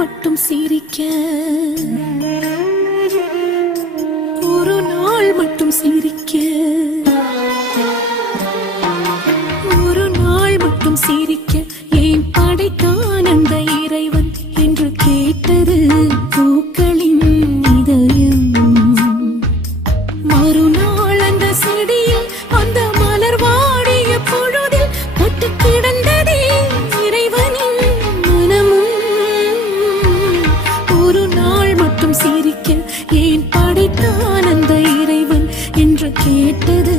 மட்டும் சிரிக்க, ஒரு நாள் மட்டும் சிரிக்க, ஒரு நாள் மட்டும் சிரிக்க ஏன் படைத்தான் அந்த இறைவன் என்று கேட்டது பூக்களின் இதயம். மறுநாள் அந்த செடியில் அந்த மலர் வாடிய பொழுதில் பட்டு கிடந்ததே இறைவனின் மனமும். ஒரு நாள் மட்டும் சிரிக்க ஏன் படைத்தான் அந்த இறைவன் என்று கேட்டது